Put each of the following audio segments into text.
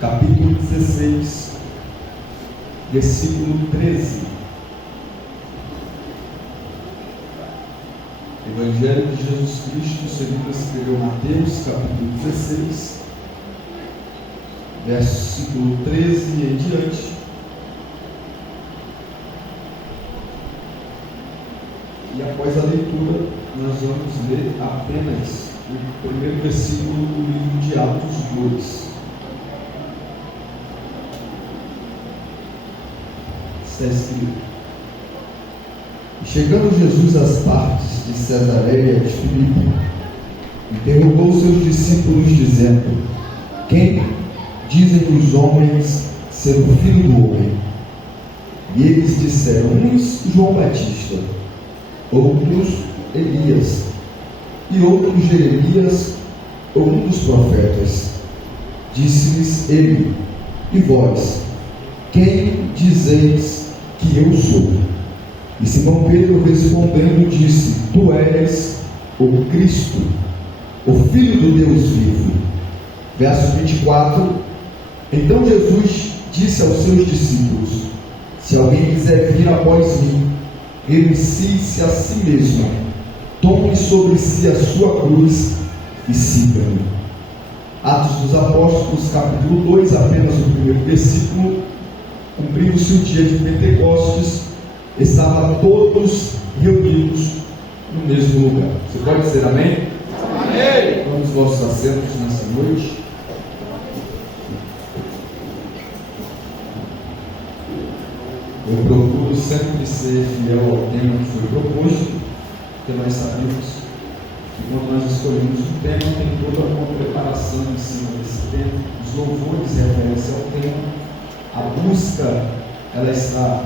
capítulo 16, versículo 13. Evangelho de Jesus Cristo, segundo escreveu Mateus, capítulo 16, versículo 13 e em diante. E após a leitura, nós vamos ler apenas o primeiro versículo do livro de Atos 2. Está escrito: E chegando Jesus às partes de Cesareia de Filipe, interrogou seus discípulos, dizendo: Quem dizem os homens ser o Filho do Homem? E eles disseram: uns João Batista, outros Elias, e outros Jeremias, ou um dos profetas. Disse-lhes ele: E vós, quem dizeis que eu sou? E Simão Pedro respondendo disse: Tu és o Cristo, o Filho do Deus vivo. Verso 24. Então Jesus disse aos seus discípulos: Se alguém quiser vir após mim, renuncie-se a si mesmo, tome sobre si a sua cruz e siga-me. Atos dos Apóstolos, capítulo 2, apenas o primeiro versículo. Cumprindo-se o dia de Pentecostes, estavam todos reunidos no mesmo lugar. Você pode dizer amém? Amém! Vamos aos nossos assentos nessa noite. Eu procuro sempre ser fiel ao tema que foi proposto, porque nós sabemos que quando nós escolhemos um tema, tem toda uma preparação em cima desse tema. Os louvores referem-se ao tema. A busca, ela está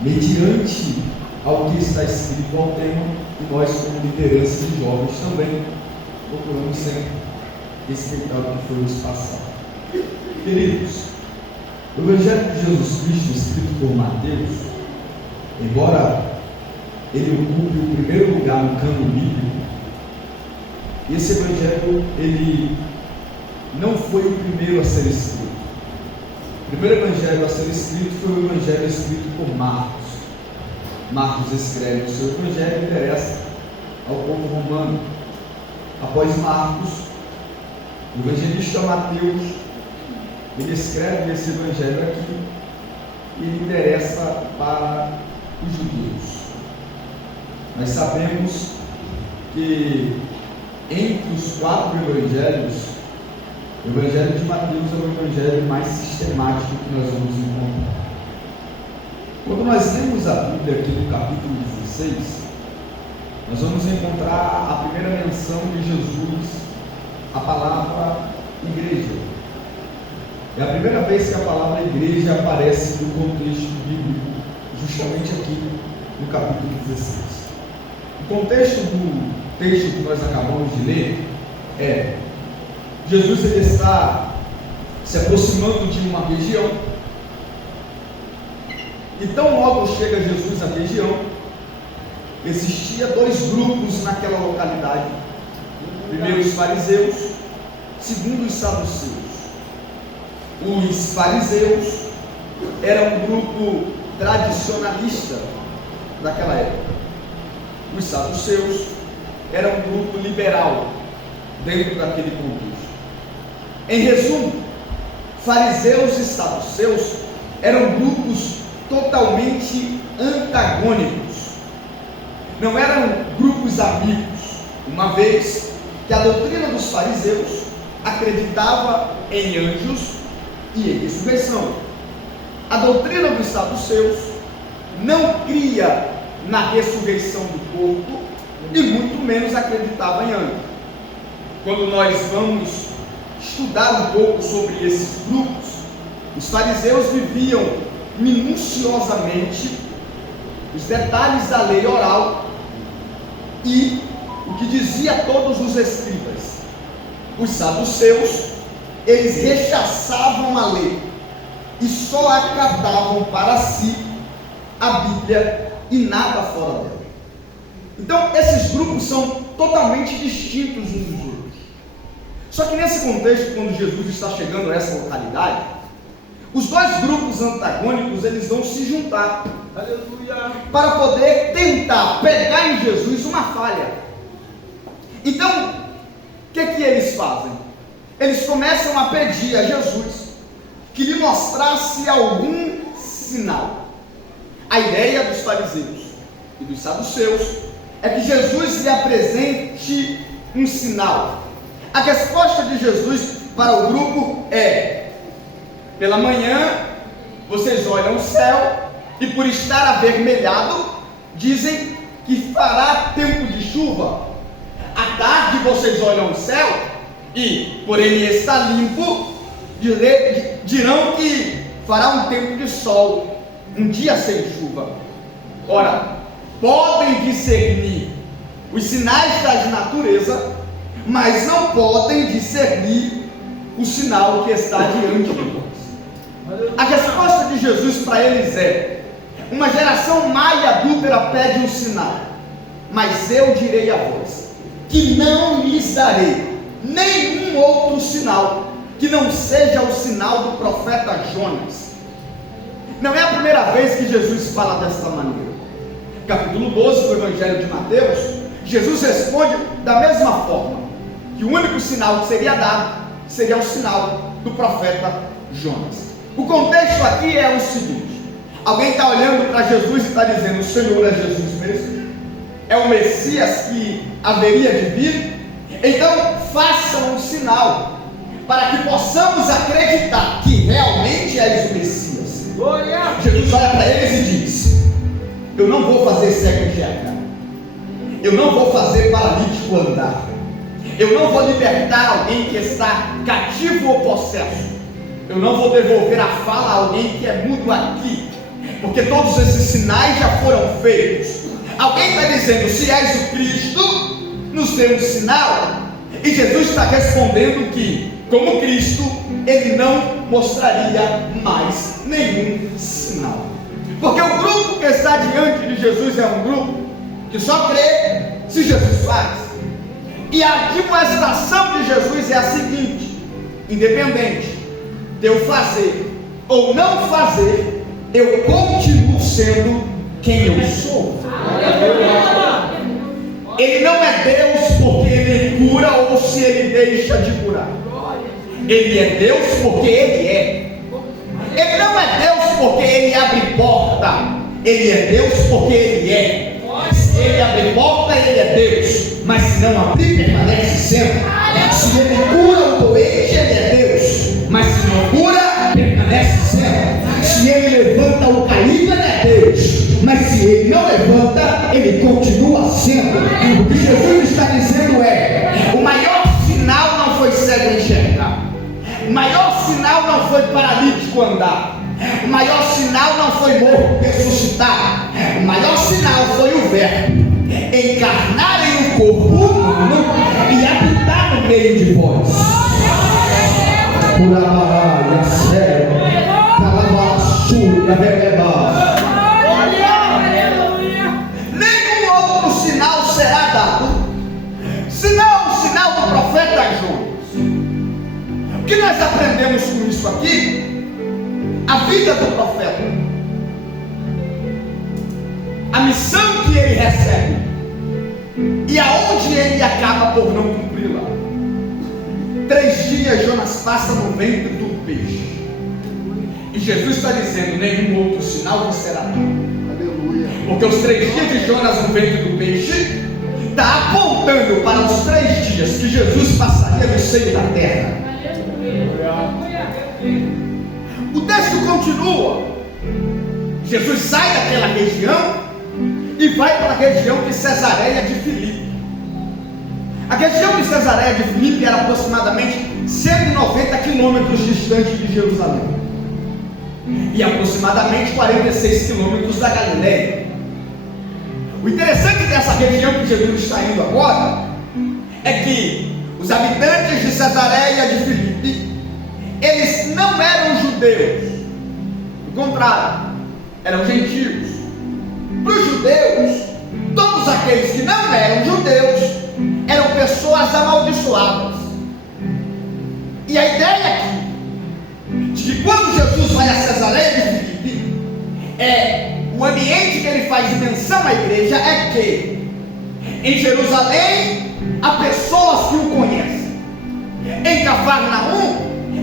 mediante ao que está escrito ao tema, e nós, como liderança de jovens, também procuramos sempre respeitar o que foi nos passado. Queridos, o Evangelho de Jesus Cristo, escrito por Mateus, embora ele ocupe o primeiro lugar no cânon bíblico, esse Evangelho, ele não foi o primeiro a ser escrito. O primeiro Evangelho a ser escrito foi o Evangelho escrito por Marcos. Marcos escreve o seu Evangelho e endereça ao povo romano. Após Marcos, o evangelista Mateus, ele escreve esse Evangelho aqui e ele endereça para os judeus. Nós sabemos que entre os 4 evangelhos, o Evangelho de Mateus é o evangelho mais sistemático que nós vamos encontrar. Quando nós lemos a Bíblia aqui no capítulo 16, nós vamos encontrar a primeira menção de Jesus, a palavra igreja. É a primeira vez que a palavra igreja aparece no contexto bíblico, justamente aqui no capítulo 16. O contexto do texto que nós acabamos de ler é: Jesus ele está se aproximando de uma região, e tão logo chega Jesus à região, existia 2 grupos naquela localidade. Primeiro os fariseus, segundo os saduceus. Os fariseus eram um grupo tradicionalista daquela época. Os saduceus eram um grupo liberal dentro daquele contexto. Em resumo, fariseus e saduceus eram grupos totalmente antagônicos. Não eram grupos amigos, uma vez que a doutrina dos fariseus acreditava em anjos e em ressurreição. A doutrina dos saduceus não cria na ressurreição do corpo e muito menos acreditava em anjos. Quando nós vamos estudar um pouco sobre esses grupos, os fariseus viviam minuciosamente os detalhes da lei oral e o que dizia todos os escribas. Os saduceus, eles rechaçavam a lei e só acatavam para si a Bíblia e nada fora dela. Então esses grupos são totalmente distintos uns dos outros. Só que nesse contexto, quando Jesus está chegando a essa localidade, os dois grupos antagônicos, eles vão se juntar. Aleluia. Para poder tentar pegar em Jesus uma falha. Então, o que eles fazem? Eles começam a pedir a Jesus que lhe mostrasse algum sinal. A ideia dos fariseus e dos saduceus é que Jesus lhe apresente um sinal. A resposta de Jesus para o grupo é: pela manhã vocês olham o céu e por estar avermelhado dizem que fará tempo de chuva. À tarde vocês olham o céu e por ele estar limpo dirão que fará um tempo de sol, um dia sem chuva. Ora, podem discernir os sinais da natureza, mas não podem discernir o sinal que está diante de nós. A resposta de Jesus para eles é: uma geração má e adúltera pede um sinal, mas eu direi a vós que não lhes darei nenhum outro sinal que não seja o sinal do profeta Jonas. Não é a primeira vez que Jesus fala desta maneira. Capítulo 12 do Evangelho de Mateus, Jesus responde da mesma forma, que o único sinal que seria dado seria o sinal do profeta Jonas. O contexto aqui é o seguinte: alguém está olhando para Jesus e está dizendo: o Senhor é Jesus mesmo? É o Messias que haveria de vir? Então façam um sinal para que possamos acreditar que realmente és o Messias. Glória. Jesus olha para eles e diz: eu não vou fazer cego enxergar, eu não vou fazer paralítico andar, eu não vou libertar alguém que está cativo ou possesso, eu não vou devolver a fala a alguém que é mudo aqui, porque todos esses sinais já foram feitos. Alguém está dizendo: se és o Cristo, nos dê um sinal. E Jesus está respondendo que, como Cristo, ele não mostraria mais nenhum sinal, porque o grupo que está diante de Jesus é um grupo que só crê se Jesus faz. E a demonstração de Jesus é a seguinte: independente de eu fazer ou não fazer, eu continuo sendo quem eu sou. Ele não é Deus porque ele cura ou se ele deixa de curar. Ele é Deus porque ele é. Ele não é Deus porque ele abre porta. Ele é Deus porque ele é. Se ele abre porta, ele é Deus. Mas se não abrir, permanece sendo. Se ele cura o doente, ele é Deus. Mas se não cura, permanece sendo. Se ele levanta o caído, ele é Deus. Mas se ele não levanta, ele continua sendo. O que Jesus está dizendo é: o maior sinal não foi cego enxergar, o maior sinal não foi paralítico andar, o maior sinal não foi morto ressuscitar, o maior sinal foi o Verbo encarnar em um corpo humano e habitar no meio de vós. Nenhum outro sinal será dado senão o sinal do profeta Jonas. O que nós aprendemos com isso aqui? A vida do profeta, a missão que ele recebe e aonde ele acaba por não cumpri-la. 3 dias Jonas passa no ventre do peixe, e Jesus está dizendo: nenhum outro sinal vos será dado. Aleluia. Porque os 3 dias de Jonas no ventre do peixe está apontando para os 3 dias que Jesus passaria no seio da terra. O texto continua. Jesus sai daquela região e vai para a região de Cesareia de Filipe. A região de Cesareia de Filipe era aproximadamente 190 quilômetros distante de Jerusalém e aproximadamente 46 quilômetros da Galileia. O interessante dessa região que Jesus está indo agora é que os habitantes de Cesareia de Filipe, eles não eram judeus, ao contrário, eram gentios. Para os judeus, todos aqueles que não eram judeus eram pessoas amaldiçoadas. E a ideia aqui, de que quando Jesus vai a Cesareia de Filipe, o ambiente que ele faz menção à igreja é que em Jerusalém há pessoas que o conhecem. Em Cafarnaum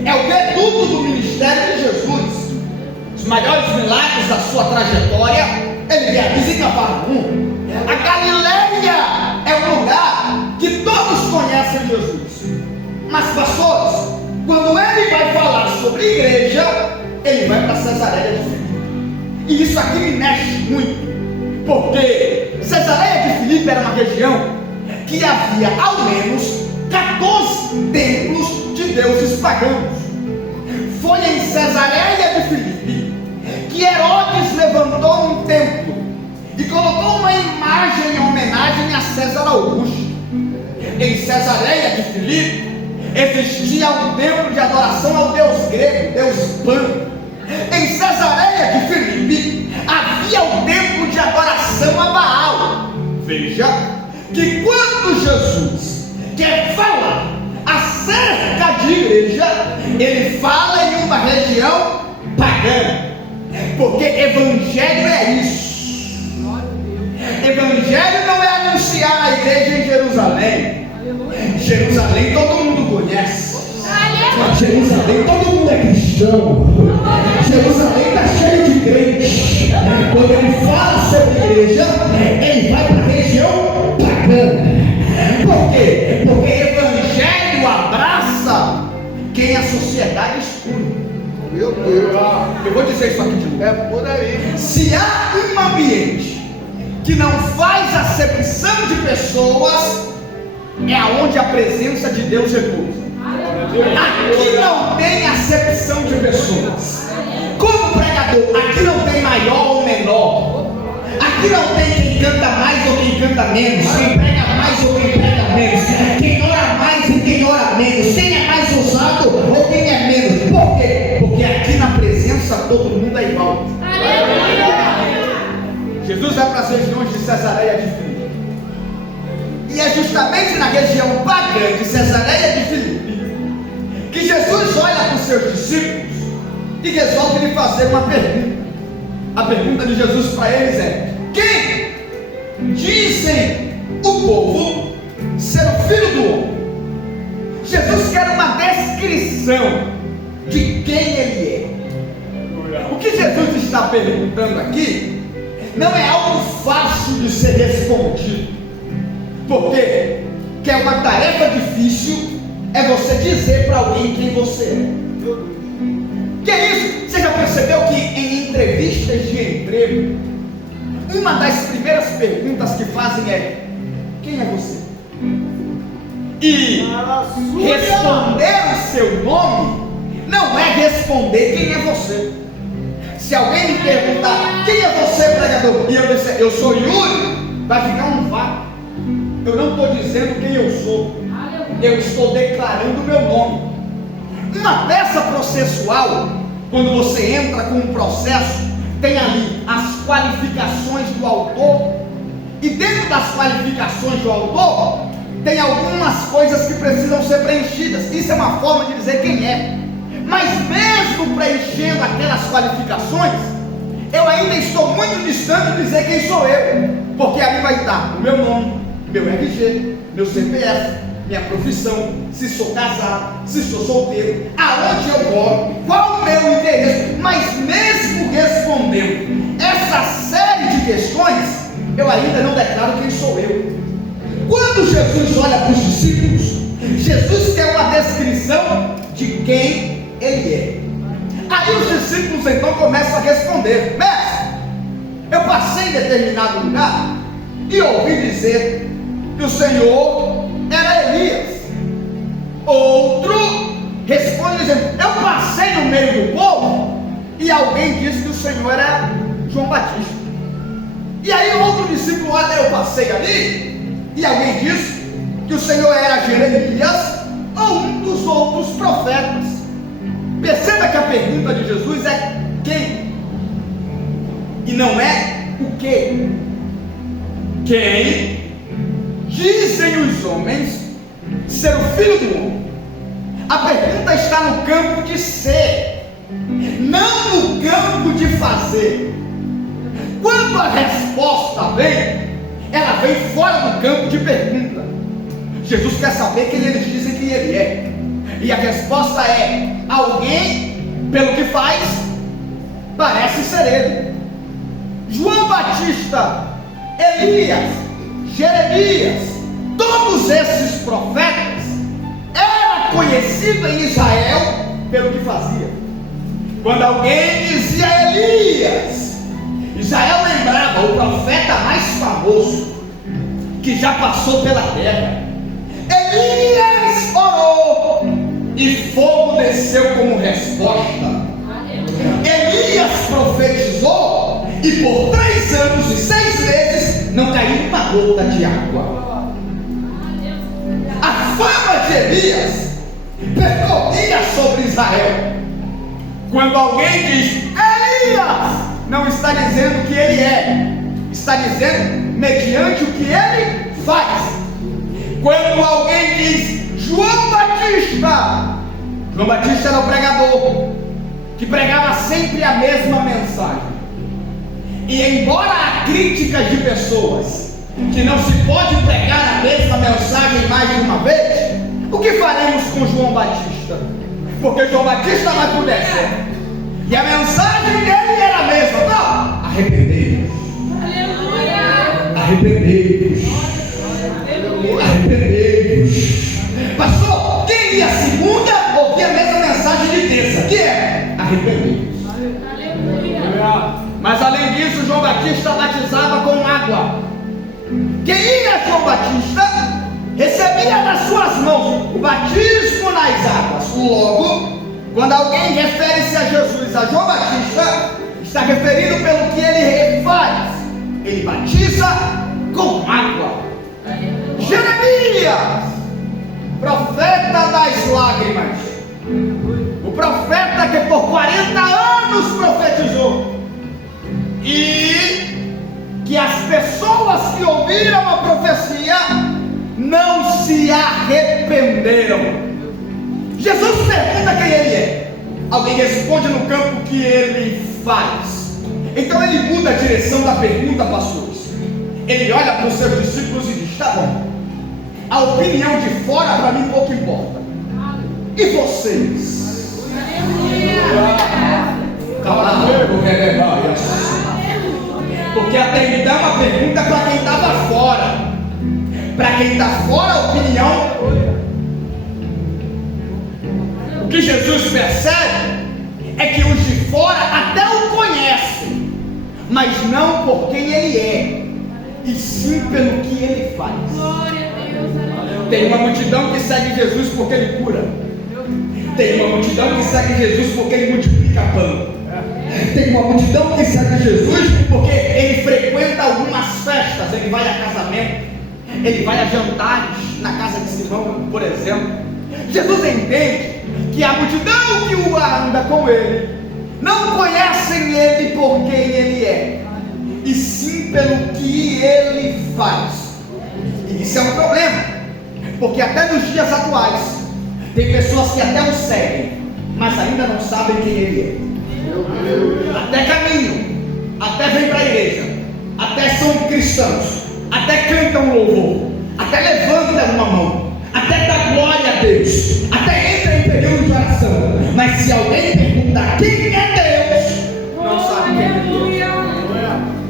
é o reduto do ministério de Jesus. Os maiores milagres da sua trajetória ele realiza em Cafarnaum. A Galileia é o lugar que todos conhecem Jesus. Mas pastores, quando ele vai falar sobre igreja, ele vai para Cesareia de Filipe. E isso aqui me mexe muito, porque Cesareia de Filipe era uma região que havia ao menos 14 templos de deuses pagãos. Foi em Cesareia de Filipe que Herodes levantou um templo e colocou uma imagem em homenagem a César Augusto. Em Cesareia de Filipe existia um templo de adoração ao deus grego, deus Pan. Em Cesareia de Filipe havia um templo de adoração a Baal. Veja que quando Jesus quer falar acerca de igreja, ele fala em uma região pagã, porque evangelho é isso. Evangelho não é anunciar a igreja em Jerusalém. Jerusalém todo mundo conhece. Jerusalém todo mundo é cristão. Jerusalém está cheio de crentes. Quando ele fala sobre a igreja, ele vai para a região pagã. Por quê? Porque evangelho abraça quem a sociedade exclui. Meu Deus, eu vou dizer isso aqui de novo. É por aí. Se há um ambiente que não faz acepção de pessoas, é aonde a presença de Deus repousa. Aqui não tem acepção de pessoas. Como pregador, aqui não tem maior ou menor. Aqui não tem quem canta mais ou quem canta menos, quem prega mais ou quem prega menos, quem ora mais e quem ora menos, quem é mais ousado ou quem é menos. Por quê? Porque aqui na presença todo mundo é igual. Jesus vai para as regiões de Cesareia de Filipe. E é justamente na região pagã de Cesareia de Filipe que Jesus olha para os seus discípulos e resolve lhe fazer uma pergunta. A pergunta de Jesus para eles é: quem dizem o povo ser o Filho do Homem? Jesus quer uma descrição de quem ele é. O que Jesus está perguntando aqui não é algo fácil de ser respondido, porque que é uma tarefa difícil é você dizer para alguém quem você é. Que é isso? Você já percebeu que em entrevistas de emprego, uma das primeiras perguntas que fazem é: quem é você? E responder o seu nome não é responder quem é você. Se alguém me perguntar quem é você, pregador, e eu disser eu sou Yuri, vai ficar um vácuo. Eu não estou dizendo quem eu sou, eu estou declarando o meu nome. Uma peça processual, quando você entra com um processo, tem ali as qualificações do autor, e dentro das qualificações do autor tem algumas coisas que precisam ser preenchidas. Isso é uma forma de dizer quem é. Mas mesmo preenchendo aquelas qualificações, eu ainda estou muito distante de dizer quem sou eu, porque ali vai estar o meu nome, meu RG, meu CPF, minha profissão, se sou casado, se sou solteiro, aonde eu moro, qual o meu interesse. Mas mesmo respondendo essa série de questões, eu ainda não declaro quem sou eu. Quando Jesus olha para os discípulos, Jesus quer uma descrição de quem ele é. Aí os discípulos então começam a responder: mestre, eu passei em determinado lugar e ouvi dizer que o Senhor era Elias. Outro responde dizendo: eu passei no meio do povo e alguém disse que o Senhor era João Batista. E aí outro discípulo olha: eu passei ali e alguém disse que o Senhor era Jeremias ou um dos outros profetas. Perceba que a pergunta de Jesus é quem, e não é o que. Quem dizem os homens ser o Filho do Homem? A pergunta está no campo de ser, não no campo de fazer. Quando a resposta vem, ela vem fora do campo de pergunta. Jesus quer saber quem eles dizem que ele é, e a resposta é: alguém, pelo que faz, parece ser ele. João Batista, Elias, Jeremias, todos esses profetas eram conhecidos em Israel pelo que fazia. Quando alguém dizia Elias, Israel lembrava o profeta mais famoso que já passou pela terra. Elias orou e fogo desceu como resposta. Elias profetizou e por 3 anos e 6 meses não caiu uma gota de água. A fama de Elias percorria sobre Israel. Quando alguém diz Elias, não está dizendo que ele é, está dizendo mediante o que ele faz. Quando alguém diz João Batista, João Batista era o pregador que pregava sempre a mesma mensagem. E embora há críticas de pessoas que não se pode pregar a mesma mensagem mais de uma vez, o que faremos com João Batista? Porque João Batista vai para o deserto e a mensagem dele era a mesma. Não, arrependei-vos. Arrependei-vos. Arrependei-vos. Pastor, quem ia segunda ouvia a mesma mensagem de terça, que é arrependei-vos. Mas além disso, João Batista batizava com água. Quem ia João Batista recebia nas suas mãos o batismo nas águas. Logo, quando alguém refere-se a Jesus, a João Batista, está referindo pelo que ele faz. Ele batiza com água. Jeremias, profeta das lágrimas, o profeta que por 40 anos profetizou, e que as pessoas que ouviram a profecia não se arrependeram. Jesus pergunta quem ele é, alguém responde no campo que ele faz. Então ele muda a direção da pergunta, pastores. Ele olha para os seus discípulos e diz: tá bom, a opinião de fora para mim pouco importa, e vocês? Porque até então a pergunta é para quem estava fora. Para quem está fora, a opinião. O que Jesus percebe é que os de fora até o conhecem, mas não por quem ele é, e sim pelo que ele faz. Tem uma multidão que segue Jesus porque ele cura. Tem uma multidão que segue Jesus porque ele multiplica pão. Tem uma multidão que segue Jesus porque ele frequenta algumas festas, ele vai a casamento, ele vai a jantares na casa de Simão, por exemplo. Jesus entende que a multidão que anda com ele não conhecem ele por quem ele é, e sim pelo que ele faz. E isso é um problema, porque até nos dias atuais tem pessoas que até o seguem, mas ainda não sabem quem ele é. Até caminham, até vêm para a igreja, até são cristãos, até cantam louvor, até levantam uma mão, até dá glória a Deus, até entra em período de oração, mas se alguém perguntar quem é Deus, não sabe quem é Deus,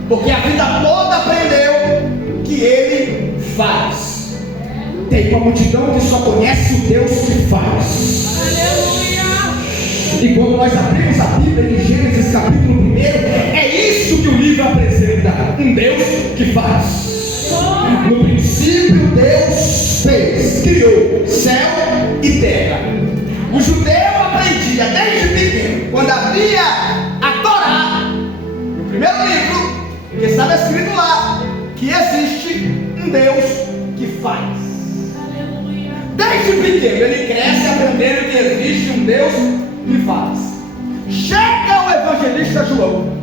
porque a vida toda aprendeu que ele faz. Tem uma multidão que só conhece o Deus que faz. E quando nós abrimos a Bíblia em Gênesis capítulo 1, é isso que o livro apresenta: um Deus que faz. No princípio Deus fez, criou céu e terra. O judeu aprendia desde pequeno, quando abria a Torá, no primeiro livro, que estava escrito lá, que existe um Deus que faz. Desde pequeno ele cresce aprendendo que existe um Deus que faz. Chega o evangelista João,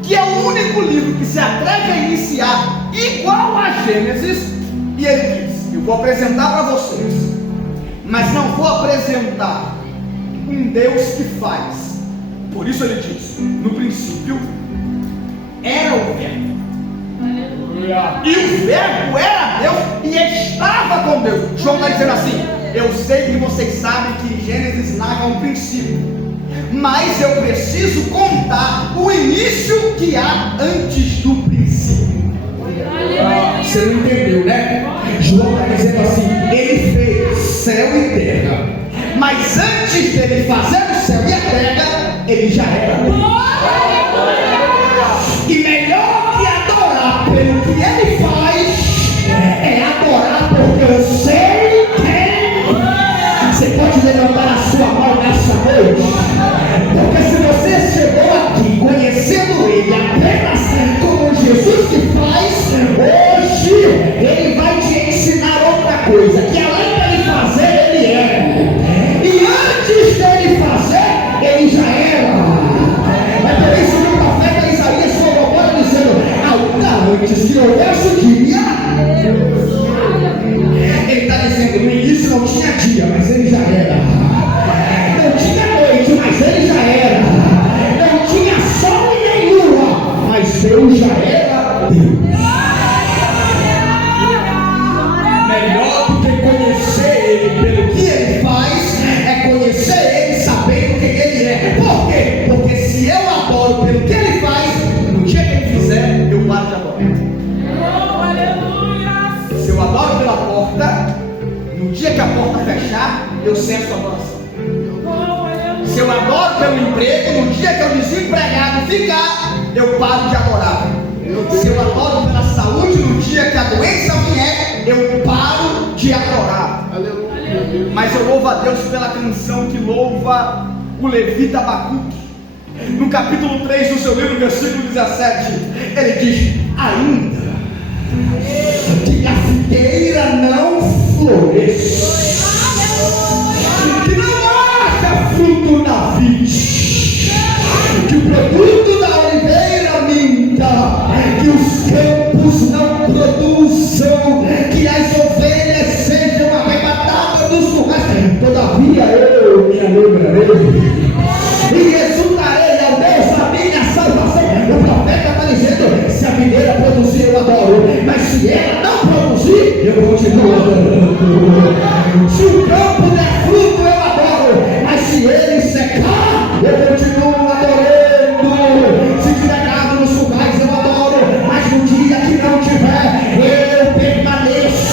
que é o único livro que se atreve a iniciar igual a Gênesis, e ele diz: eu vou apresentar para vocês, mas não vou apresentar um Deus que faz. Por isso ele diz: no princípio era o Verbo, e o Verbo era Deus e estava com Deus. João está dizendo assim: eu sei que vocês sabem que Gênesis narra um princípio, mas eu preciso contar o início que há antes do princípio. Você não entendeu, né? João está dizendo assim: ele fez céu e terra, mas antes dele fazer o céu e a terra, ele já era Deus. E melhor que adorar pelo que ele faz é adorar porque eu sei quem. Você pode levantar a sua mão nessa noite, porque se você chegou aqui conhecendo ele apenas como Jesus que faz, hoje ele vai te ensinar outra coisa, que além dele fazer, ele é, e antes dele fazer, ele já era. É por isso que o profeta Isaías corrobora dizendo: ainda antes que houvesse o dia, ele está dizendo: no início não tinha dia, mas ele já era. Não tinha noite, mas ele já era. Não tinha sol e nem lua, mas eu já era Deus. Melhor do que conhecer ele pelo que ele faz é conhecer ele sabendo quem ele é. Por quê? Porque se eu adoro pelo que ele faz, no dia que ele fizer, eu paro de adorar. Se eu adoro pela porta, no dia que a porta fechar, eu cesso a adoração. Se eu adoro pelo emprego, no dia que o desempregado ficar, eu paro de adorar. Se eu adoro pela saúde, no dia que a doença vier, eu paro de adorar. Mas eu louvo a Deus pela canção que louva o levita Abacuque. No capítulo 3 do seu livro, versículo 17, ele diz: ainda que a figueira não floresça, que não haja fruto na vide, que o produto da oliveira minta, que os campos não produzam, que as ovelhas sejam arrebatadas dos currais, todavia eu me alegrarei e exultarei ao Deus da minha salvação. O profeta está dizendo: se a videira produzir, eu adoro, mas se ela não produzir, eu continuo adorando. Se o campo der fruto, eu adoro, mas se ele secar, eu continuo adorando. Se tiver gado nos currais, eu adoro, mas no dia que não tiver, eu permaneço.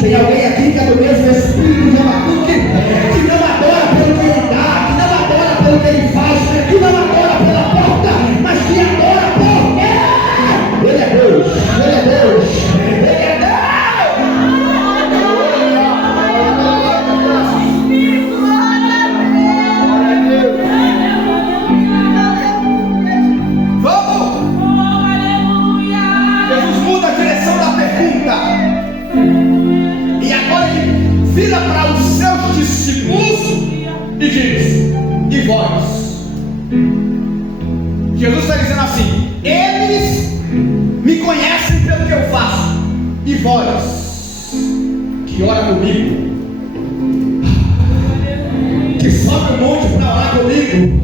Tem alguém aqui que é do mesmo espírito de Abacuque, que não adora pelo que ele dá, que não adora pelo que ele faz, que não adora pela porta, mas que adora porque ele é Deus, ele é Deus, ele é Deus. Vamos! Jesus muda a direção da pergunta. E agora ele vira para os seus discípulos e diz: e vós? Jesus está dizendo assim: eles me conhecem pelo que eu faço, e vós, que ora comigo, que sobe o monte para orar comigo,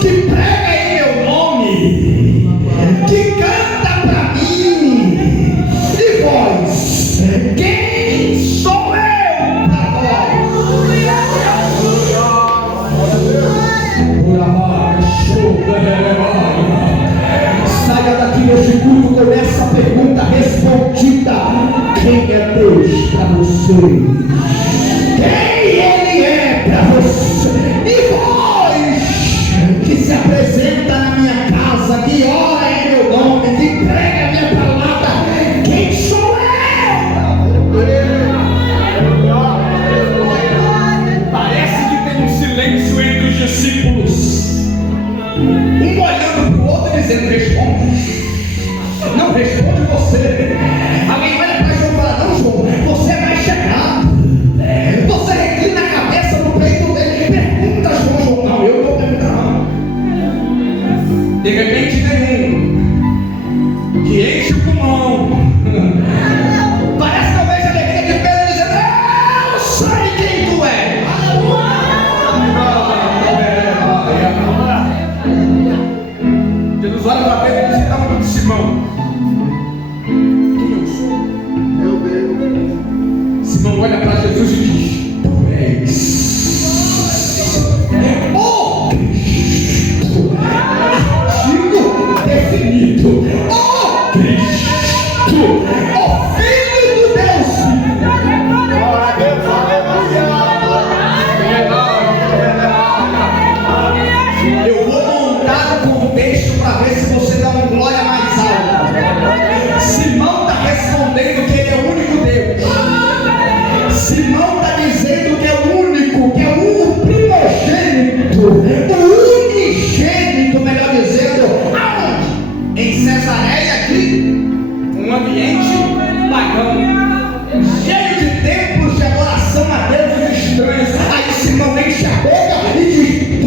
que prega em meu nome, que canta para mim, e vós, quem sou eu para vós? Saia daqui neste culto com essa pergunta respondida: quem é Deus para você? Quem ele é para você? E vós que se apresenta na minha casa, que ora em meu nome, que prega a minha palavra, quem sou eu? Parece que tem um silêncio entre os discípulos, um olhando para o outro e dizendo: responde. Não responde você. Alguém olha para João e fala: não, João, você é mais chegado. Você reclina a cabeça no peito dele.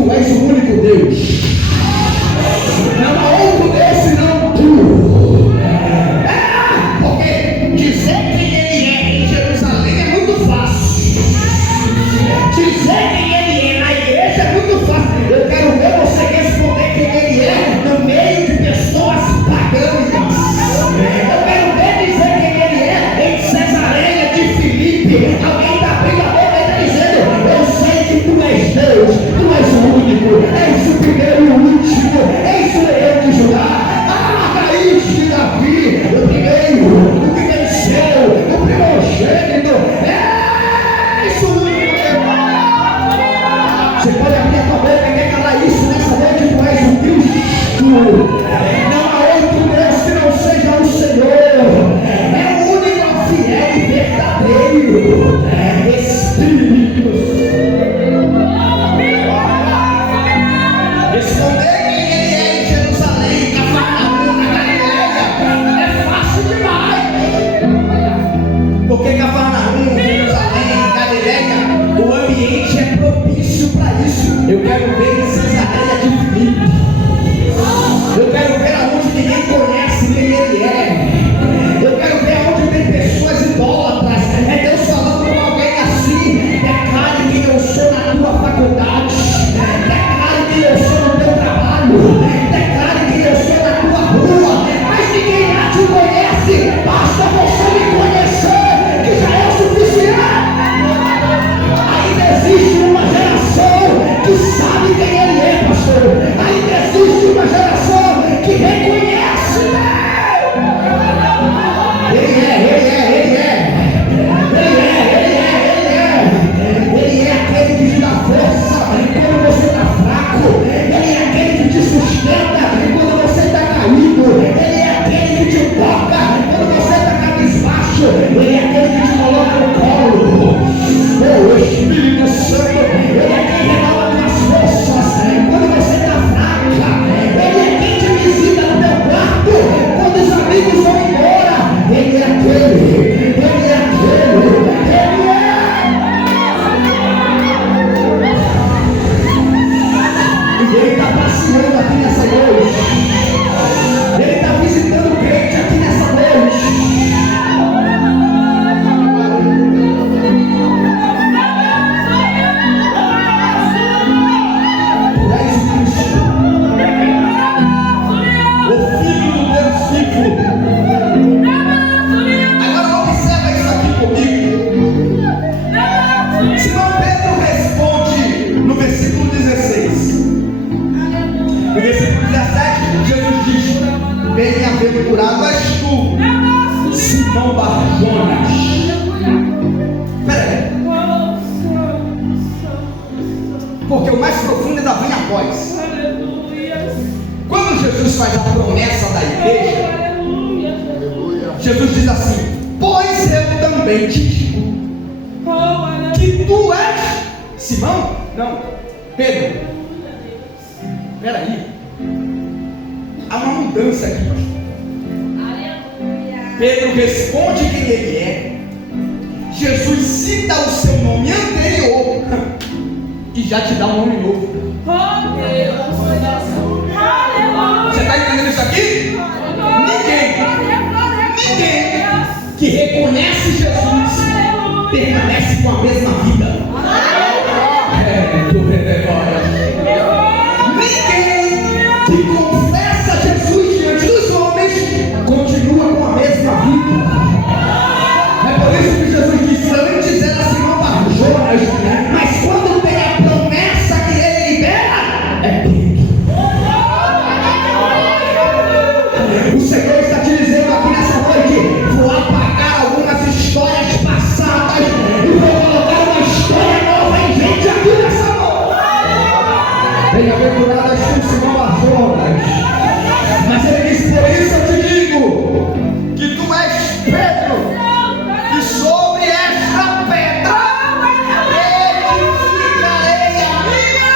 tu és o único Deus. Não há outro Deus senão tu. Porque dizer quem ele é em Jerusalém é muito fácil. Dizer quem ele é na igreja é muito fácil. Eu quero ver você responder quem ele é no meio de pessoas pagãs. Eu quero ver dizer quem ele é em Cesareia de Filipe. Alguém está abrindo a boca e está dizendo: eu sei que tu és Deus, tu és o único, és o primeiro e o último, és o leão de Judá. Raiz de Davi, o primeiro, o que venceu, o primogênito, és o único. Você pode abrir a tua boca e declarar isso nessa noite: tu és o Cristo. Não há outro Deus que não seja o Senhor. É o único, fiel e verdadeiro Espírito. Responder quem ele é em Jerusalém, Cafarnaum, na Galileia, é fácil demais. Porque Cafarnaum, Jerusalém, Galileia, o ambiente é propício para isso. Eu quero ver em Cesareia de Filipe. Eu quero ver aonde ninguém conhece quem ele é. Eu quero ver aonde tem pessoas idólatras. É Deus falando com alguém assim: declare quem eu sou na tua faculdade, declare quem eu sou no teu trabalho, declare quem eu sou na tua rua. Mas ninguém lá te conhece, basta você me conhecer, que já é o suficiente. Ainda existe uma geração que sabe quem ele é, pastor. Ainda existe uma geração que reconhece. Ele é aquele que te dá força quando você está fraco. Ele é aquele que te sustenta quando você está caído. Ele é aquele que te toca quando você está cabisbaixo. Ele é aquele que te coloca no colo. O Espírito Santo, ele é quem renova tuas forças quando você está fraca. Ele é quem te visita no teu quarto quando os amigos vão embora. Ele é aquele. E ele está passeando aqui nessa noite. Ele está visitando o crente aqui nessa noite. Tu és o Cristo, o Filho do Deus vivo. Agora observa isso aqui comigo. Simão Pedro responde no versículo 16. No versículo 17, Jesus diz: bem-aventurado és tu, Simão Barjonas. Espera aí. Porque o mais profundo ainda vem após. Quando Jesus faz a promessa da igreja, Jesus diz assim: pois eu também te digo que tu és Simão? Não, Pedro. Espera aí. Há uma mudança aqui, pastor. Pedro responde quem ele é. Jesus cita o seu nome anterior e já te dá um nome novo. Você está entendendo isso aqui? Ninguém que reconhece Jesus permanece com a mesma vida. Ninguém que confessa Jesus diante dos homens continua com a mesma vida. É por isso que Jesus disse: antes era Simão Barjonas, mas quando tem a promessa que ele libera, é Pedro. O Senhor está te dizendo aqui nessa noite: vou apagar algumas histórias passadas e vou colocar uma história nova em gente aqui nessa noite. Bem-aventuradas tu, Simão Barjonas. Mas ele disse: por isso eu te digo que tu és Pedro, e sobre esta pedra edificarei a minha.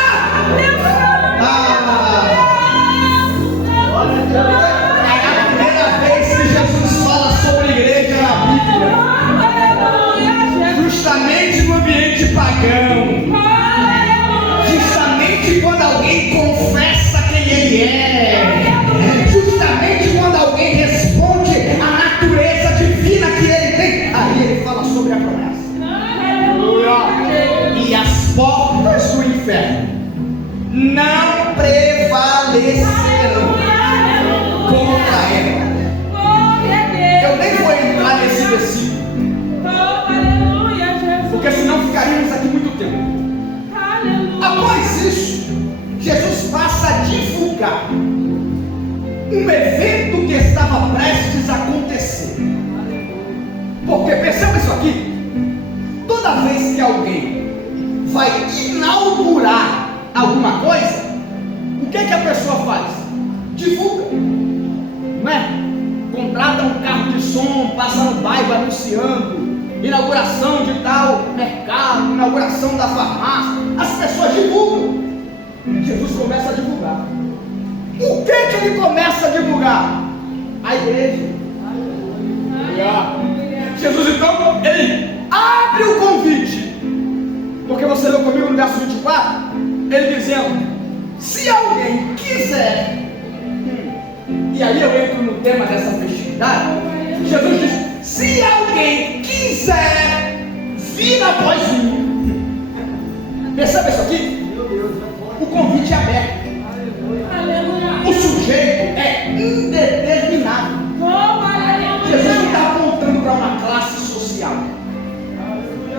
É a primeira vez que Jesus fala sobre igreja na Bíblia, justamente no ambiente pagão, justamente quando não prevalecerão contra ela. Eu nem vou entrar nesse versículo, porque senão ficaríamos aqui muito tempo. Após isso, Jesus passa a divulgar um evento que estava prestes a acontecer. Porque perceba isso aqui: toda vez que alguém vai inaugurar alguma coisa, o que a pessoa faz? Divulga, não é? Contrata um carro de som, passa no bairro anunciando inauguração de tal mercado, inauguração da farmácia. As pessoas divulgam. Jesus começa a divulgar. O que ele começa a divulgar? A igreja. Jesus então, ele abre o convite, porque você leu comigo no verso 24, ele dizendo: se alguém quiser, e aí eu entro no tema dessa festividade. Jesus diz: se alguém quiser vir após mim. Perceba isso aqui? O convite é aberto. O sujeito é indeterminado. Jesus não está apontando para uma classe social.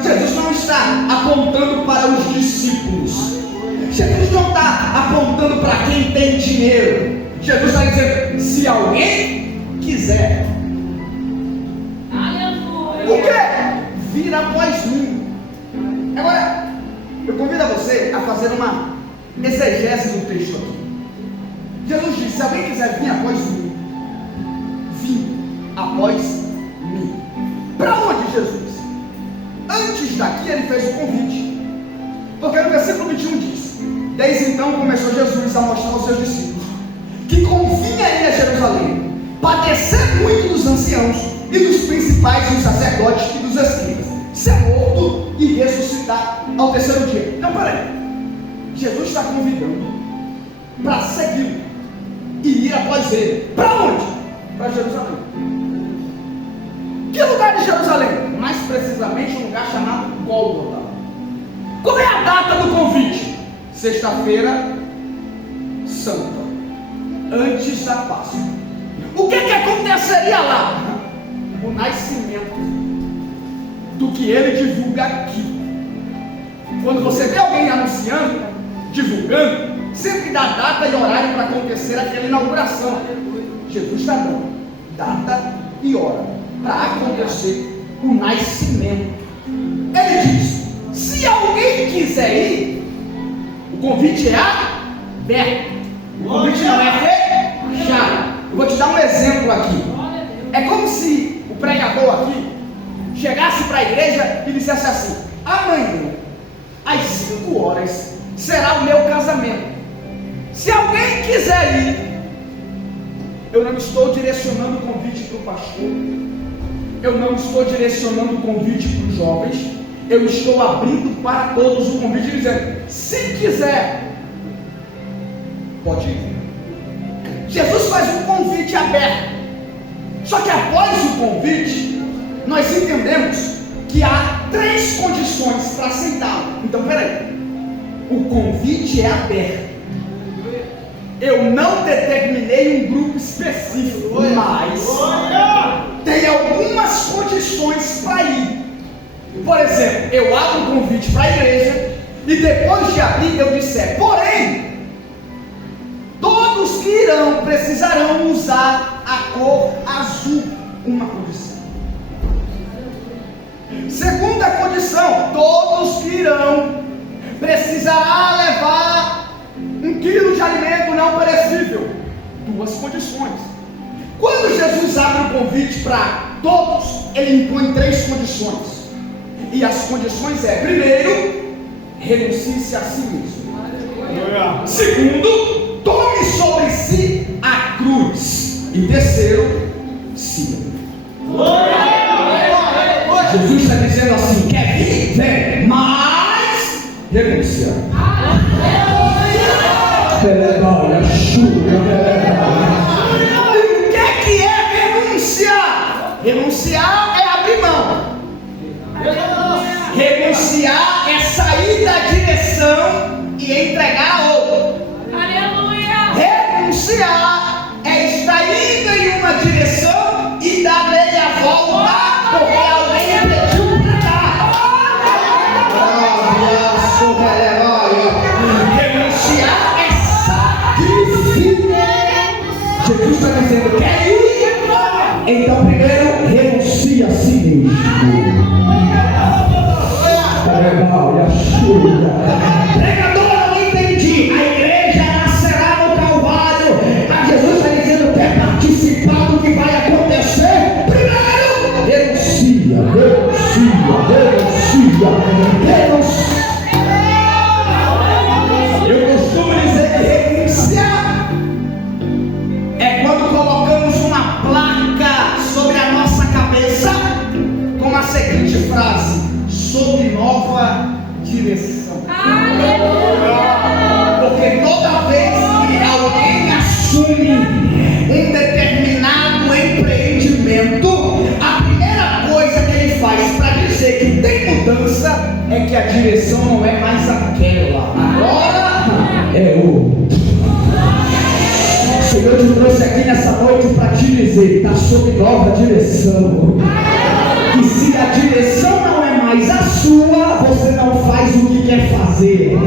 Jesus não está apontando para os discípulos. Jesus não está apontando para quem tem dinheiro. Jesus está dizendo: se alguém quiser. O que? Vir após mim. Agora, eu convido a você a fazer uma exegese do texto aqui. Jesus disse: se alguém quiser vir após mim, vim após mim. Para onde, Jesus? Antes daqui ele fez o convite, porque no versículo 21 diz: desde então começou Jesus a mostrar aos seus discípulos que convinha ir a Jerusalém, padecer muito dos anciãos e dos principais, dos sacerdotes e dos escribas, ser morto e ressuscitar ao terceiro dia. Então, peraí, Jesus está convidando para segui-lo e ir após ele. Para onde? Para Jerusalém. Que lugar de Jerusalém? Mais precisamente um lugar chamado Gólgota. Qual é a data do convite? Sexta-feira Santa, antes da Páscoa. O que aconteceria lá? O nascimento do que ele divulga aqui. Quando você vê alguém anunciando, divulgando, sempre dá data e horário para acontecer aquela inauguração. Jesus está dando data e hora para acontecer o nascimento. Ele diz: se alguém quiser ir, o convite é aberto. O convite não é fechado. Eu vou te dar um exemplo aqui. É como se o pregador aqui chegasse para a igreja e dissesse assim: amanhã, às 5 horas, será o meu casamento. Se alguém quiser ir, eu não estou direcionando o convite para o pastor, eu não estou direcionando o convite para os jovens, eu estou abrindo para todos o convite, dizendo: se quiser, pode ir. Jesus faz um convite aberto. Só que após o convite, nós entendemos que há 3 condições para aceitá-lo. Então, peraí, o convite é aberto. Eu não determinei um grupo específico, mas tem algumas condições para ir. Por exemplo, eu abro o convite para a igreja e depois de abrir eu disser: porém, todos que irão precisarão usar a cor azul. Uma condição. Segunda condição: todos que irão precisará levar 1 quilo de alimento não perecível. 2 condições. Quando Jesus abre o convite para todos, ele impõe 3 condições. E as condições é: primeiro, renuncie-se a si mesmo. Segundo, tome sobre si a cruz. E terceiro, siga. Jesus está dizendo assim: quer vir? Vem, mas renuncia. O que é renunciar? Renunciar é abrir mão. Renunciar é sair da direção e entregar a outra. renunciar é estar indo em uma direção e dar meia volta porque alguém pediu para dar. Renunciar é sacrifício. Jesus está dizendo: quer ir? Então primeiro renuncia a si mesmo. Pregador, eu não entendi. A igreja nascerá no Calvário, mas Jesus está dizendo: quer participar do que vai acontecer? Primeiro renuncia. Eu costumo dizer que renunciar é quando colocamos uma placa sobre a nossa cabeça com a seguinte frase: sob nova direção. Porque toda vez que alguém assume um determinado empreendimento, a primeira coisa que ele faz para dizer que tem mudança é que a direção não é mais aquela, agora é outra. O Senhor te trouxe aqui nessa noite para te dizer: está sob nova direção. E se a direção não é mais a sua, você não faz o que quer fazer,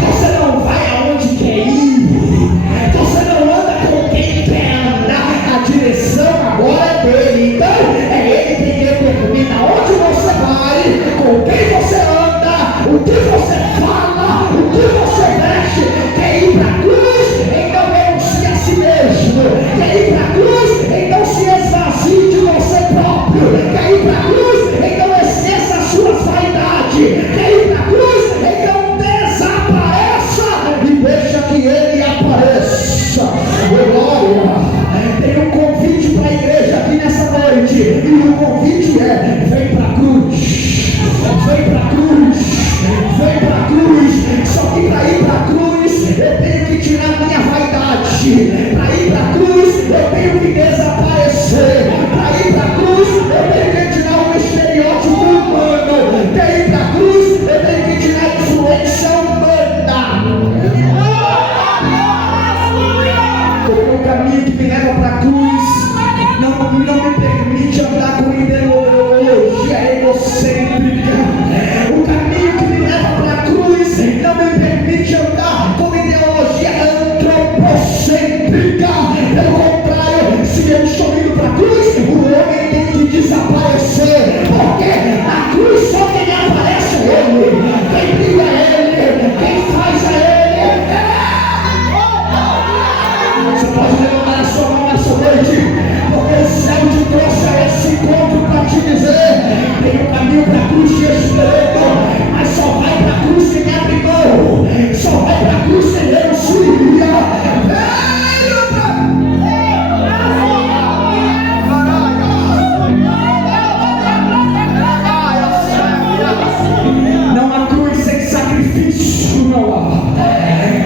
você não vai aonde quer ir, você não anda com quem quer andar. A direção agora é dele. Então é ele quem determina onde você vai, com quem você anda, o que você fala, o que você veste. Quer ir para a cruz? Então renuncie a si mesmo. Quer ir para a cruz? Então se esvazie de você próprio. Quer ir para a cruz? Então esqueça as suas vaidades. Quer ir para a cruz? Então desapareça e deixa que ele apareça. Glória! Tem um convite para a igreja aqui nessa noite, e o convite é: vem para a cruz, vem para a cruz, vem para a cruz. Só que para ir para a cruz eu tenho que tirar minha vaidade, para ir para a cruz eu tenho que desaparecer, para ir para a cruz eu tenho que tirar o estereótipo humano, para ir para a cruz eu tenho que tirar a influência humana. Porque o caminho que me leva para a cruz não me permite andar com ideologia egocêntrica. O caminho que me leva para a cruz não me permite andar com ideologia antropocêntrica. Pelo contrário, se eu estou indo para a cruz, o homem tem que desaparecer. Porque na cruz só quem aparece é ele, quem briga é ele, quem faz é ele. Você pode levantar a sua mão nessa noite, porque o céu te trouxe a esse encontro para te dizer: tem um caminho para a cruz te esperando, mas só vai para a cruz quem abre mão, só vai para a cruz quem renuncia. Não há cruz sem sacrifício, não há.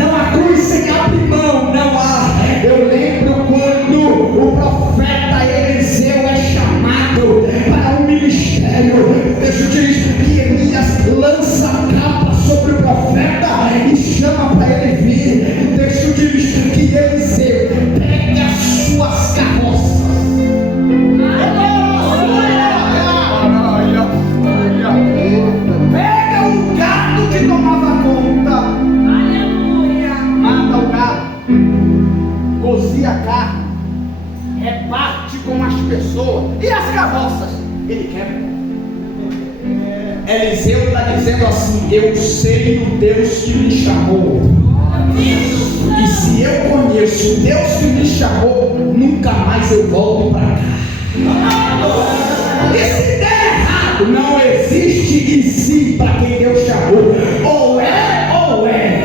Não há cruz sem abrir mão, não há. Eu lembro quando o profeta Eliseu é chamado para um ministério. O texto diz que Elias lança a capa sobre o profeta e chama para ele vir. O texto diz que Eliseu pega as suas carroças. Pega o gado que tomava conta, mata o gado, cozinha a carne, reparte com as pessoas, e as carroças ele quebra. Eliseu está dizendo assim: eu sei o Deus que me chamou, e se eu conheço o Deus que me chamou, nunca mais eu volto para cá. E se der errado, não existe e se para quem Deus chamou, ou é ou é.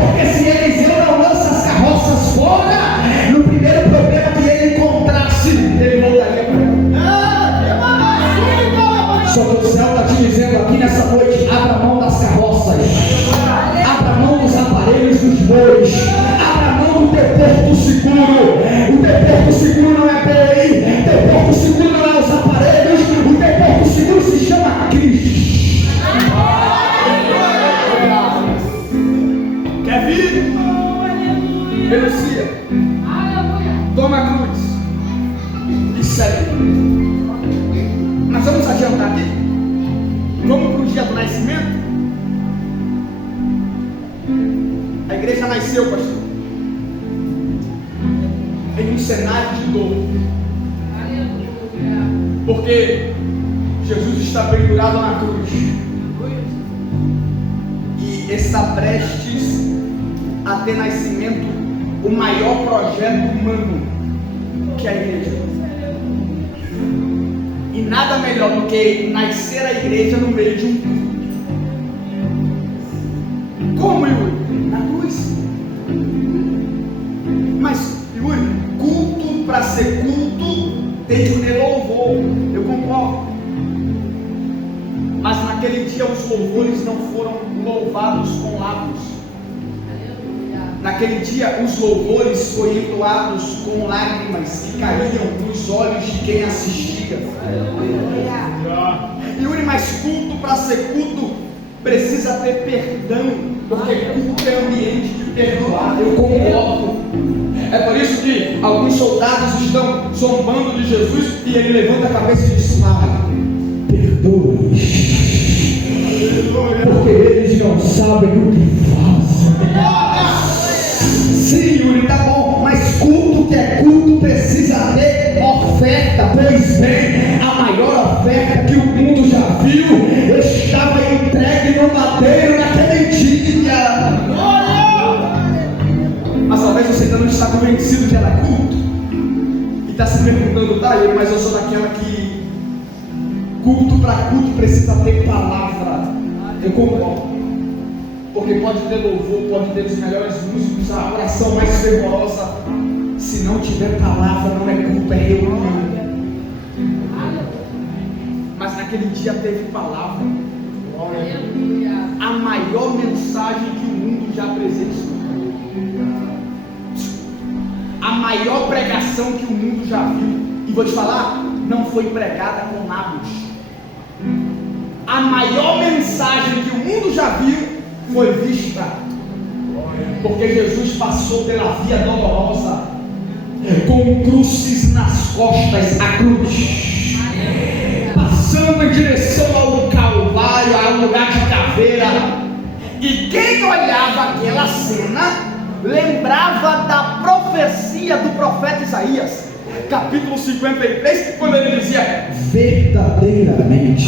Porque se Eliseu não lança as carroças fora, no primeiro problema que ele encontrasse, ele voltaria para cá. Só que o céu está te dizendo aqui nessa noite: abra mão das carroças, abra mão dos aparelhos dos bois, abra mão do teu porto seguro. O teu porto seguro não é boi, o teu porto seguro não é os aparelhos, o teu porto seguro se chama Cristo. Quer vir? Renuncia. Toma a cruz e segue. Mas vamos adiantar aqui. Vamos para o dia do nascimento. A igreja nasceu, pastor, em um cenário de dor. Porque Jesus está pendurado na cruz e está prestes a ter nascimento o maior projeto humano, que é a igreja. E nada melhor do que nascer a igreja no meio de um culto. Como, Yuri? Na cruz. Mas, Yuri, culto para ser culto tem que ter louvor. Eu concordo. Mas naquele dia os louvores não foram louvados com lábios. Naquele dia os louvores foram entoados com lágrimas que caíam nos olhos de quem assistia. Yuri, mas culto para ser culto precisa ter perdão, porque culto é ambiente de perdoar. Eu concordo. É por isso que alguns soldados estão zombando de Jesus e ele levanta a cabeça e diz: perdoe-os, porque eles não sabem o que fazem. Sim, Yuri, tá bom, mas culto que é culto precisa ter oferta. Pois bem, a maior oferta que o mundo já viu estava entregue no madeiro naquele dia. Mas talvez você ainda não está convencido que era culto e está se perguntando: tá, Yuri, mas eu sou daquela que culto para culto precisa ter palavra. Eu concordo. Porque pode ter louvor, pode ter os melhores músicos, a oração mais fervorosa. Se não tiver palavra, não é culto, é reunião. Mas naquele dia teve palavra. A maior mensagem que o mundo já presenciou. A maior pregação que o mundo já viu. E vou te falar, não foi pregada com lábios. A maior mensagem que o mundo já viu foi vista, porque Jesus passou pela via dolorosa, com cruzes nas costas, a cruz, passando em direção ao Calvário, a um lugar de caveira. E quem olhava aquela cena lembrava da profecia do profeta Isaías, capítulo 53, quando ele dizia: verdadeiramente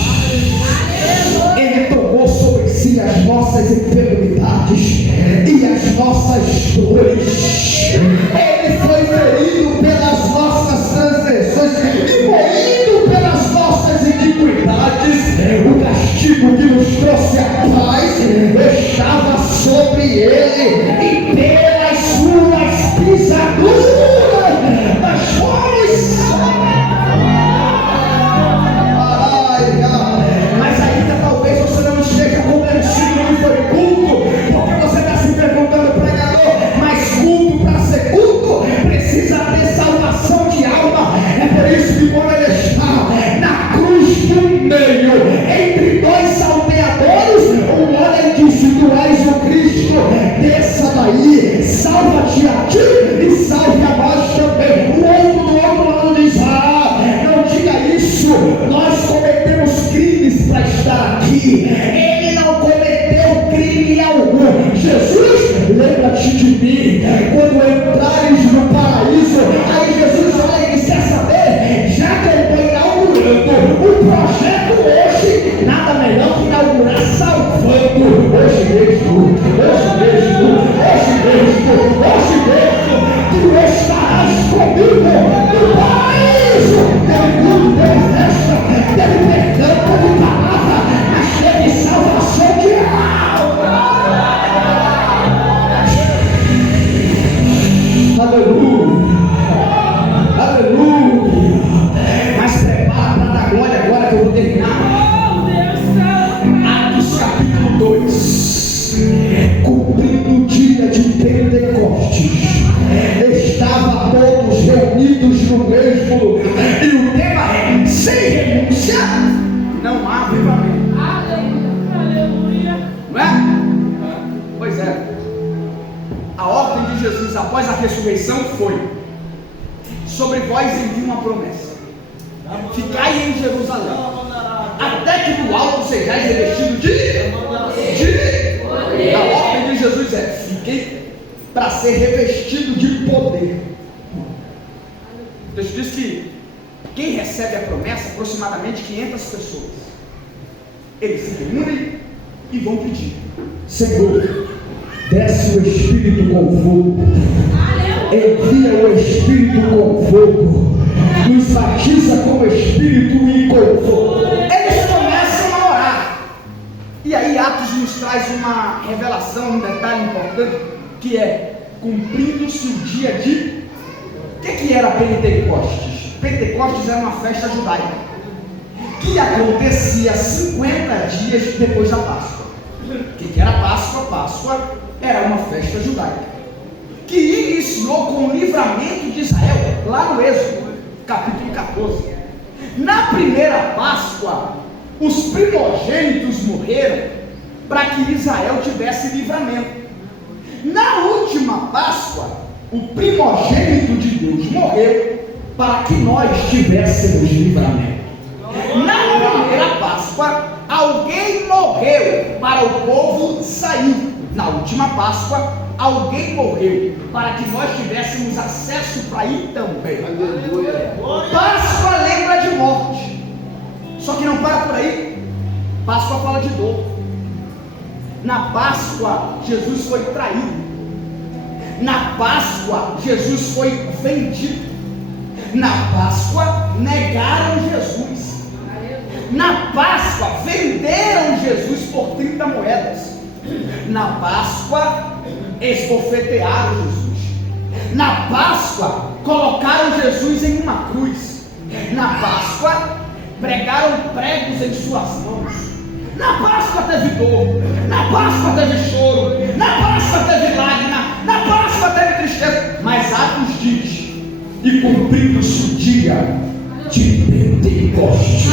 Ele tomou sobre si as nossas enfermidades e as nossas dores. Ele foi ferido pelas nossas transgressões e moído pelas nossas iniquidades. O castigo que nos trouxe a paz estava sobre ele, e pelas suas pisaduras nós fomos sarados. Mas ainda talvez você não esteja convencido que foi culto, porque você está se perguntando: pregador, mas culto para ser culto precisa ter salvação de alma. É por isso que quando ele está na cruz do meio, entre dois salteadores, um olha e disse: tu és o Cristo, desça daí, salva-te a ti e salve a nós também. O outro do outro lado diz: não diga isso, nós cometemos crimes para estar aqui. Ele não cometeu crime algum. Jesus, lembra-te de mim quando entrares no paraíso. Aí Jesus olha e diz: quer saber, já que eu estou inaugurando o projeto hoje, nada melhor que inaugurar salvando. Hoje mesmo, tu estarás comigo no paraíso. Teve tudo, teve festa, teve perdão, teve palavra, mas teve salvação de alma. Jesus após a ressurreição foi: sobre vós envio uma promessa, ficai em Jerusalém, até que do alto sejais revestidos a ordem de Jesus é: fiquem para ser revestido de poder. O texto diz que quem recebe a promessa, aproximadamente 500 pessoas, eles se reúnem e vão pedir: Senhor, desce o Espírito com fogo, envia o Espírito com fogo, nos batiza com o Espírito e com fogo. Eles começam a orar, e aí Atos nos traz uma revelação, um detalhe importante, que é: cumprindo-se o dia de... O que era Pentecostes? Pentecostes era uma festa judaica que acontecia 50 dias depois da Páscoa. O que era Páscoa? Páscoa era uma festa judaica que iniciou com o livramento de Israel, lá no Êxodo, capítulo 14. Na primeira Páscoa, os primogênitos morreram para que Israel tivesse livramento. Na última Páscoa, o primogênito de Deus morreu para que nós tivéssemos livramento. Na primeira Páscoa, alguém morreu para o povo sair. Na última Páscoa, alguém morreu para que nós tivéssemos acesso para ir também. Páscoa lembra de morte, só que não para por aí. Páscoa fala de dor. Na Páscoa, Jesus foi traído. Na Páscoa, Jesus foi vendido. Na Páscoa, negaram Jesus. Na Páscoa, venderam Jesus por 30 moedas. Na Páscoa, esbofetearam Jesus. Na Páscoa, colocaram Jesus em uma cruz. Na Páscoa, pregaram pregos em suas mãos. Na Páscoa teve dor, na Páscoa teve choro, na Páscoa teve lágrima, na Páscoa teve tristeza. Mas Atos diz: e cumprindo-se o dia de Pentecostes.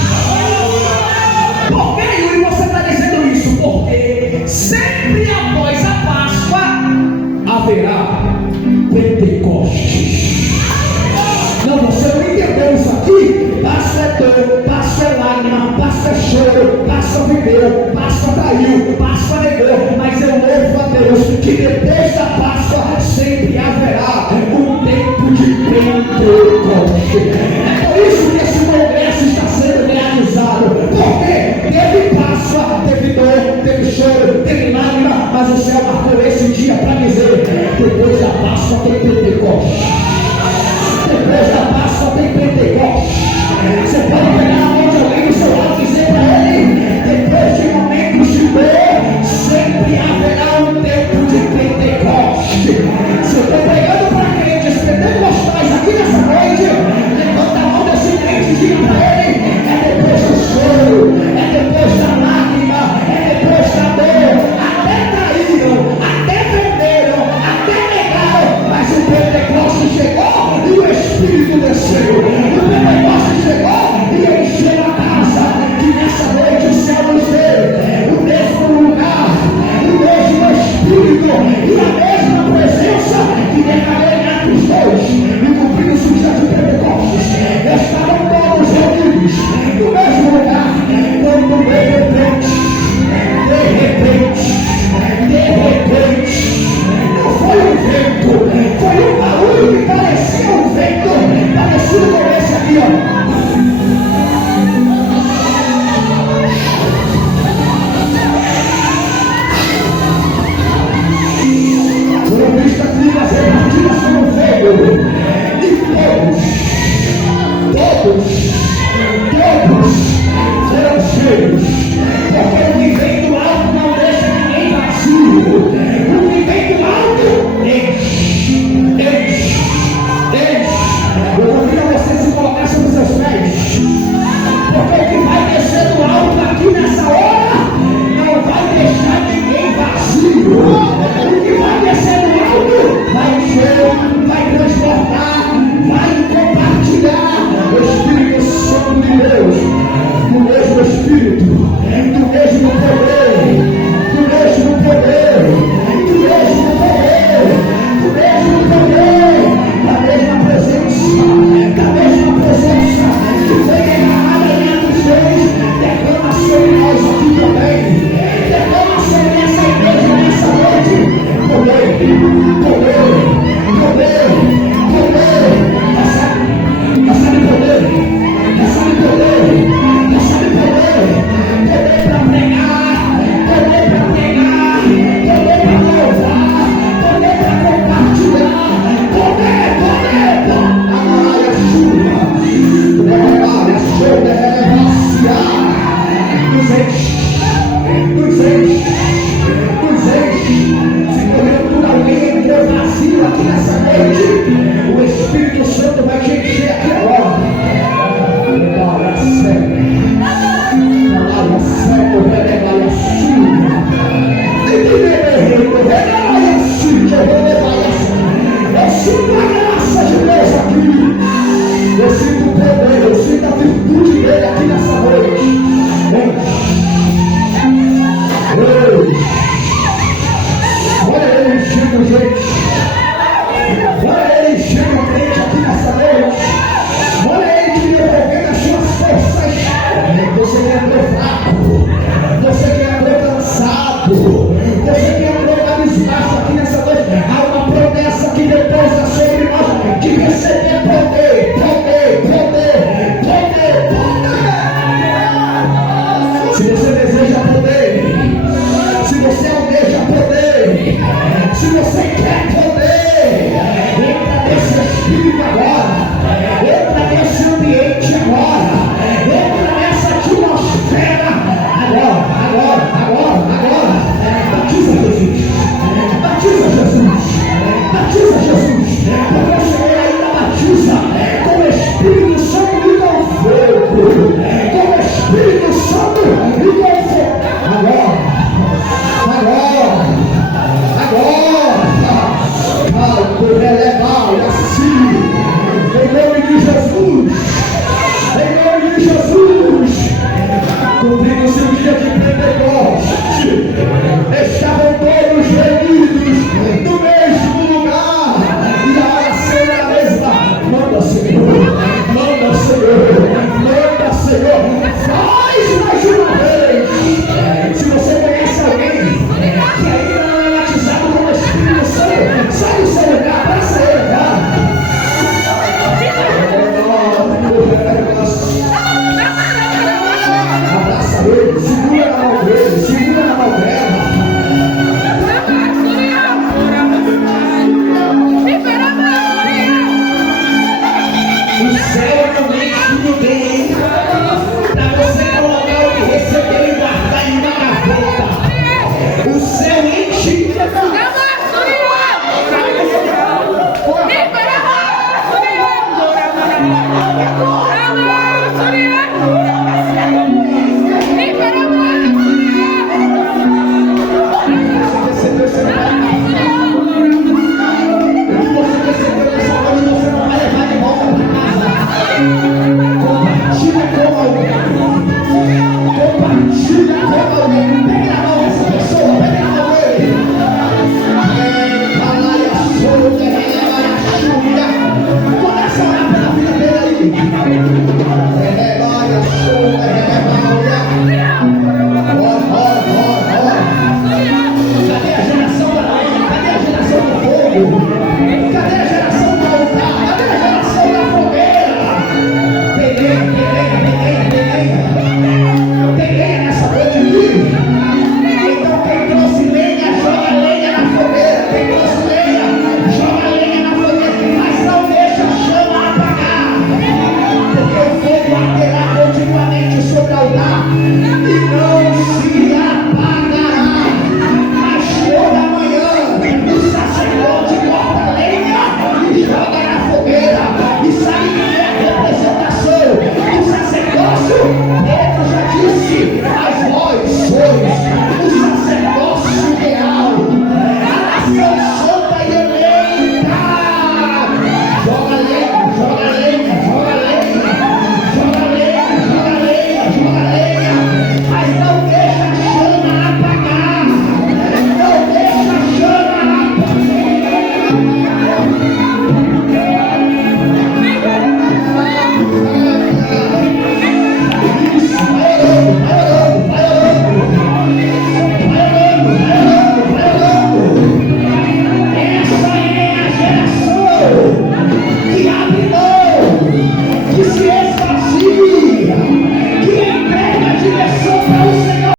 Por que, Yuri, você está dizendo isso? Porque sempre após a Páscoa haverá Pentecostes. Não, você não entendeu isso aqui? Páscoa é dor, Páscoa é lágrima, Páscoa é choro, Páscoa viveu, Páscoa traiu, Páscoa negou. Mas eu louvo a Deus que depois da Páscoa sempre haverá um tempo de Pentecoste. É por isso que esse congresso está sendo realizado. Porque teve Páscoa, teve dor, teve choro, teve lágrima, mas o céu marcou esse dia para dizer: depois da Páscoa tem Pentecoste. Depois da Páscoa tem Pentecostes. Você pode pegar a mão de alguém do seu lado e dizer para ele: depois de momentos de dor, sempre haverá um tempo de Pentecoste. Se eu estou pregando para crentes pentecostais aqui nessa noite, levanta a mão desse crente e diga para ele: é depois do choro, é depois da lágrima, é depois da dor. Até traíram, até venderam, até negaram, mas o Pentecoste chegou e o Espírito desceu. O Pentecoste chegou e encheu a casa. Que nessa noite o céu nos dê o mesmo lugar, o mesmo Espírito e a mesma presença que derramou em Atos 2 e cumprindo-se o dia de Pentecostes. Estavam todos reunidos no mesmo lugar, quando de repente, não foi um vento, foi um barulho que parecia um vento, parecido com esse aqui, ó. Foram vistas trilhas repartidas O Espírito Santo vai te encher aqui agora. Eu sinto a graça de Deus aqui. Eu sinto o poder, eu sinto a virtude dele aqui nessa noite.